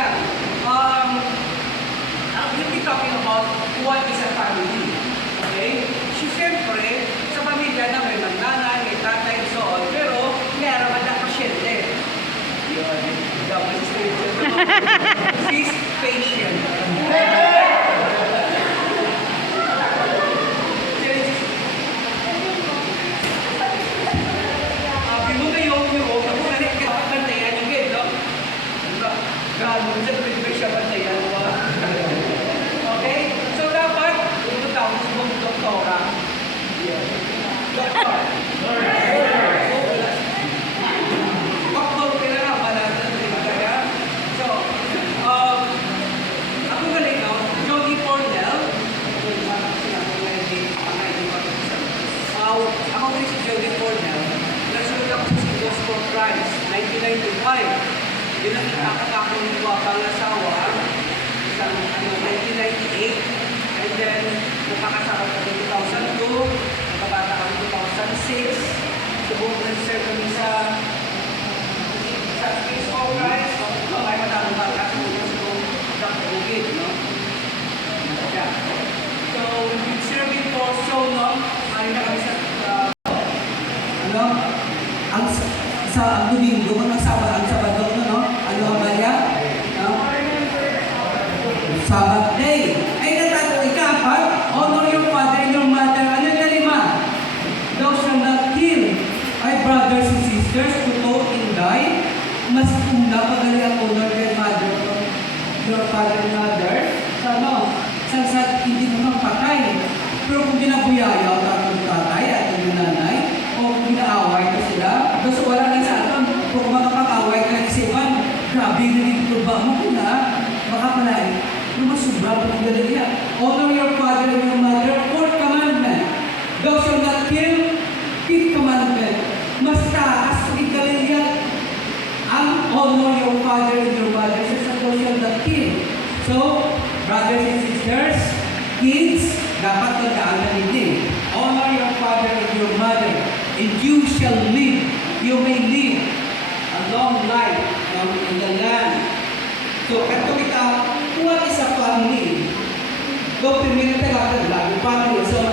lang. We'll be talking about what is a family. Okay? Siyempre, sa pamilya na may nanay, may tatay, and so on, pero may araman na pasyente. Yun, double spiritual naman. She's patient. Okay? So dapat, ito tawag sa mga doktora. Doktor. Doktor, kailangan ba natin kaya? So, ako galing, no? Jody Cornell. Ako rin si Jody Cornell. Nagsulat ako sa Gospel Christ, 1995. Yun ang nakakako ng mga pangasawa sa 1998. And then, napakasama ko ng 2002, nakabata kami 2006. Subok nag-serve kami sa Space of Christ. May matamang bata sa mga gusto Dr. Ugid, no? Yeah. So, we've been serving for so long. Mali na kami sa sa Domingo, ang Sabado, no? Ano ang balya? No? Sabbath day. Ay, ikapat, honor your father and your mother. Ano yung kalima? Thou shalt not kill. Ay, brothers and sisters, totoo inday, mas una pagaling ang honor your father and mother. Sa ano? Sa hindi naman patay. Pero kung ginabuyayaw, tatay at yung nanay, o kung ginaaway ka sila, gusto wala lang sa atin, kung makapag-away ka ng isipan, grabe na dito ba mo kung na, baka pala lumasubra pa ng galilya. Honor your father and your mother, fourth commandment. Thou shalt not kill, fifth commandment. Mas taas ng galilya, ang honor your father and your mother, sa thou shalt not kill. So, brothers and sisters, kids, dapat tandaan din. Honor your father and your mother, and you shall live. You may live a long life in the land. So, kato kita, what is a family? Go, primero tayo, family. So,